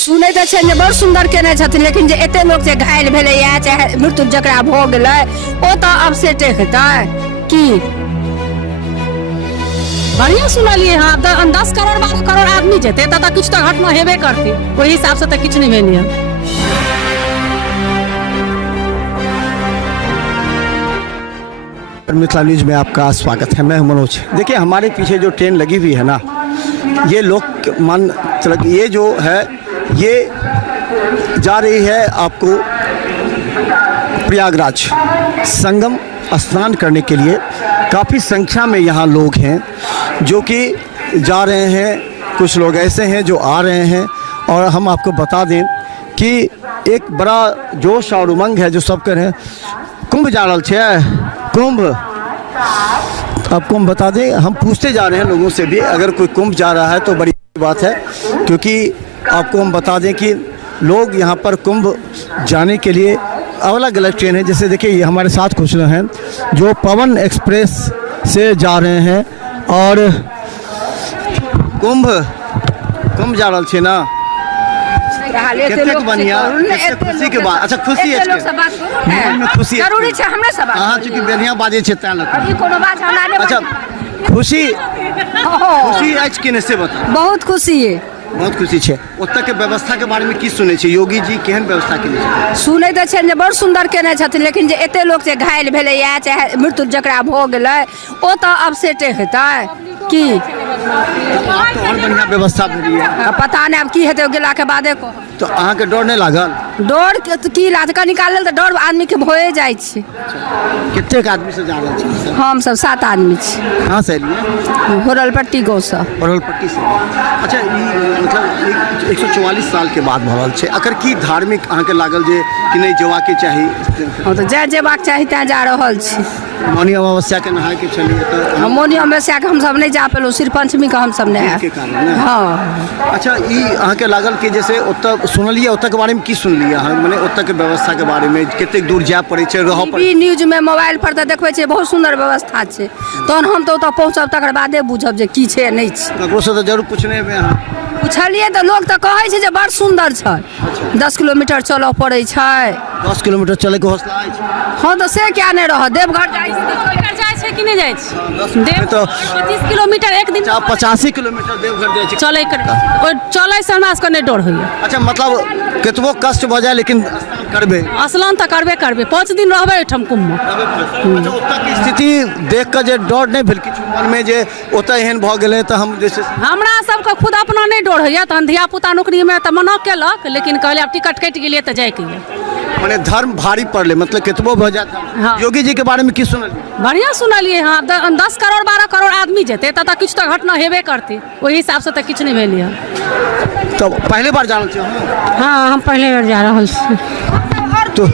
सुनै तऽ छै जे बड़ सुंदर केने छथिन, लेकिन जे एते लोग जे घायल भेलै या चाहे मृत्यु जकरा भऽ गेलै ओ तऽ अपसेटे हेतै की। बढ़िया सुनलिए हाँ। 10 करोड़ 12 करोड़ आदमी जेते तऽ किछु तऽ घटना हेबे करती, ओहि हिसाब से तऽ किछु नहीं भेलिए। मिथिला न्यूज में आपका स्वागत है। मैं हूं मनोज। देखिए हमारे पीछे जो ट्रेन लगी हुई है ना, ये लोग मान ये जो है ये जा रही है आपको प्रयागराज संगम स्नान करने के लिए। काफ़ी संख्या में यहाँ लोग हैं जो कि जा रहे हैं, कुछ लोग ऐसे हैं जो आ रहे हैं। और हम आपको बता दें कि एक बड़ा जोश और उमंग है जो सब कर रहे हैं। कुंभ जा रहा है, कुंभ आपको हम बता दें, हम पूछते जा रहे हैं लोगों से भी अगर कोई कुंभ जा रहा है तो बड़ी बात है, क्योंकि आपको हम बता दें कि लोग यहाँ पर कुंभ जाने के लिए अलग अलग ट्रेन है। जैसे देखिए ये हमारे साथ कुछ लोग हैं जो पवन एक्सप्रेस से जा रहे हैं और कुंभ जा रहा है ना। बढ़िया खुशी के बाद अच्छा खुशी है खुशी जरूरी है हमरा सब अहाँ चूँकि बढ़िया बाजे छै तैं अभी कोनो बात हमरा ने। अच्छा खुशी आज किने से बता। बहुत खुशी है, बहुत खुशी है। ओतऽ के व्यवस्था के बारे में की सुनै छै, योगी जी केहन व्यवस्था केने छै? सुनै तऽ छै जे बड़ सुंदर केने छथिन, लेकिन जे एते लोग जे घायल भेलै या चाहे मृत्यु जकरा भऽ गेलै ओ तऽ अपसेटे हेतै की। आप तो और बढ़िया व्यवस्था भेली है। पता नहीं अब की हेतै गेला के बादे को। तो अहाँ के डर नहीं लागल? डर की लात का निकालल तऽ डर आदमी के भए जाइ छै। कितने आदमी से जा रहल छी? हम सब 7 आदमी छी। कहाँ से एलिए? होरलपट्टी गाँव से। होरलपट्टी से। अच्छा ई मतलब 144 साल के बाद भरल छै, अकर की धार्मिक अहाँ के लागल जे कि नहीं जेबाक के चाही? हम तो जेबाक चाही तैं जा रहल छी। मौनी अमावस्या के नहाय के चलिए तो मौनी अमावस्या के हम सब नहीं जा पेलू, सिर्फ पंचमी का हम सब नहीं है। हाँ अच्छा ई अहाँ के लागल कि जैसे ओतऽ सुनलिए, ओतऽ के बारे में की सुनलिए अहाँ? माने ओतऽ के व्यवस्था के बारे में कतेक दूर जाय पड़ै छै, रह पड़ै? न्यूज में मोबाइल पर तऽ देखबै छै बहुत सुंदर व्यवस्था छै, तहन हम तो ओतऽ पहुँचब तकर बादे बुझब जे की छै नहीं छै। ककरो से तऽ जरूर पूछने हेबै अहाँ? पूछलिए तो लोग तो कहै छै जे बड़ सुंदर छै। 10 किलोमीटर चलऽ पड़ै छै। 10 किलोमीटर चले के हौसला अछि? हाँ तो से क्या नहीं रह देवघर जाए छै कि नहीं जाए छै? देव तो 25 किलोमीटर एक दिन 85 किलोमीटर देवघर जाए छै चले चले से हमरा सबके नहीं डर होइए। अच्छा मतलब केतबो कष्ट भऽ जाए लेकिन करबे? स्नान तऽ करबे करबे, 5 दिन रहबे ओहिठाम कुंभ में। अच्छा ओतऽ की स्थिति देख के जे डर नहीं भेल किछु मन में जे ओतऽ एहन भऽ गेलै तऽ हम जैसे? हमरा सबके खुद अपना नहीं डर होइए, तहन धिया पुता नौकरी में तऽ मना केलक, लेकिन कहले अब टिकट कटि गेलिए तऽ जाए के लिए। माने धर्म भारी पड़ले, मतलब केतबो भऽ जाए। हाँ। योगी जी के बारे में की सुनलिए? बढ़िया सुनलिए हाँ। 10 करोड़ 12 करोड़ आदमी जेते तऽ किछु तऽ घटना हेबे करती, ओहि हिसाब से तऽ किछु नहीं भेलिए। तो पहले बार जानल छी? हाँ हम पहले बार जा रहल छी। तो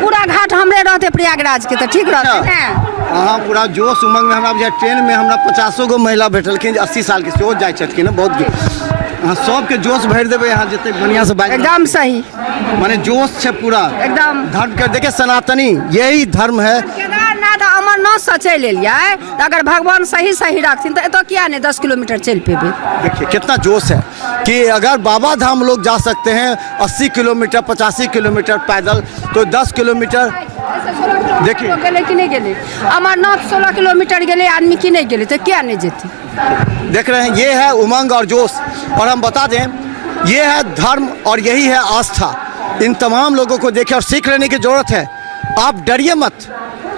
पूरा घाट हमरे रहते प्रयागराज के तो ठीक रहते हैं। हाँ पूरा जोश उमंग में हमरा ट्रेन में हमरा 50 गो महिला बैठलखिन, 80 साल के सेहो जाए छथिन बहुत। हाँ सबके जोश भर देवे यहाँ जितने बढ़िया से बाइक एकदम सही, माने जोश है पूरा एकदम। धर्म के देखिए सनातनी यही धर्म है। केदारनाथ अमरनाथ से चल एलिए, अगर भगवान सही सही रखथिन तो एतो किया नहीं 10 किलोमीटर चल पेबे। देखिए कितना जोश है कि अगर बाबा धाम लोग जा सकते हैं 80 किलोमीटर 85 किलोमीटर पैदल, तो 10 किलोमीटर देखिए गेले कि नहीं गेले। अमरनाथ 16 किलोमीटर गेले आदमी की नहीं गेले तो क्या नहीं जेते। देख रहे हैं ये है उमंग और जोश। और हम बता दें ये है धर्म और यही है आस्था। इन तमाम लोगों को देखें और सीख लेने की जरूरत है। आप डरिए मत,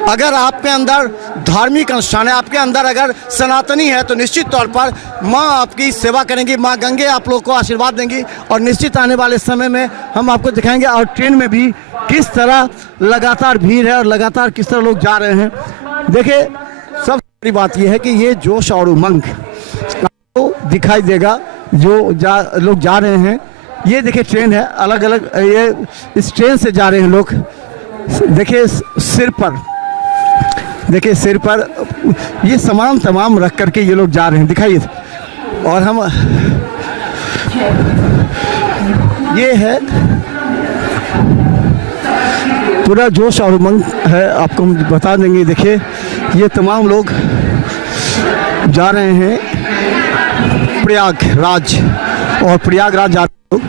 अगर आपके अंदर धार्मिक अनुष्ठान है, आपके अंदर अगर सनातनी है तो निश्चित तौर पर माँ आपकी सेवा करेंगी, माँ गंगे आप लोगों को आशीर्वाद देंगी। और निश्चित आने वाले समय में हम आपको दिखाएंगे और ट्रेन में भी किस तरह लगातार भीड़ है और लगातार किस तरह लोग जा रहे हैं। देखिए सबसे बड़ी बात यह है कि ये जोश और उमंग आपको दिखाई देगा जो लोग जा रहे हैं। ये देखिए ट्रेन है अलग अलग, ये इस ट्रेन से जा रहे हैं लोग। देखिए सिर पर, देखिए सिर पर ये सामान तमाम रख करके ये लोग जा रहे हैं, दिखाइए। और हम ये है पूरा जोश और उमंग है, आपको हम बता देंगे। देखिए ये तमाम लोग जा रहे हैं प्रयागराज, और प्रयागराज जा रहे लोग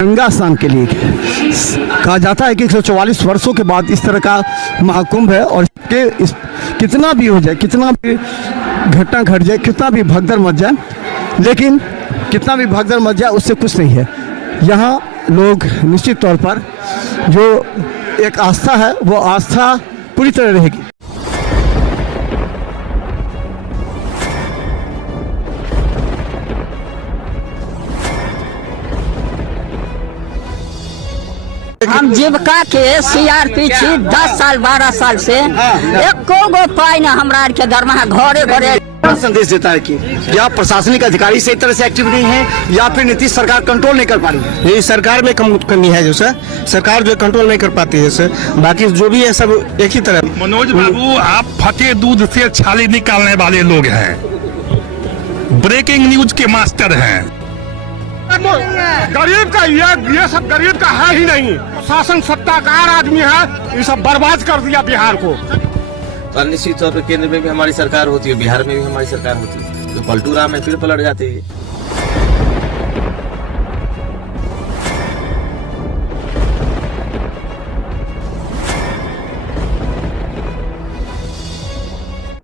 गंगा स्नान के लिए कहा जाता है कि 144 वर्षों के बाद इस तरह का महाकुंभ है और कितना भी हो जाए, कितना भी घटना घट जाए, कितना भी भगदड़ मच जाए, लेकिन कितना भी भगदड़ मच जाए उससे कुछ नहीं है। यहाँ लोग निश्चित तौर पर जो एक आस्था है वो आस्था पूरी तरह रहेगी। हम जीविका के सीआरपी छी 10 साल 12 साल से एको गो पाई ना हमरा आर के दरमाहा घरे घरे। संदेश देता है कि या प्रशासनिक अधिकारी सही तरह से एक्टिव नहीं है या फिर नीतीश सरकार कंट्रोल नहीं कर पा रही है। यही सरकार में कमी है जो सर, सरकार जो कंट्रोल नहीं कर पाती है सर, बाकी जो भी है सब एक ही तरह। मनोज बाबू, आप फटे दूध से छाली निकालने वाले लोग हैं, ब्रेकिंग न्यूज के मास्टर हैं। गरीब का ये सब गरीब का है ही नहीं, शासन सत्ताकार आदमी है, ये सब बर्बाद कर दिया बिहार को। तो निश्चित तौर पर केंद्र में भी हमारी सरकार होती है, बिहार में भी हमारी सरकार होती है, तो पलटू राम में फिर पलट जाती है।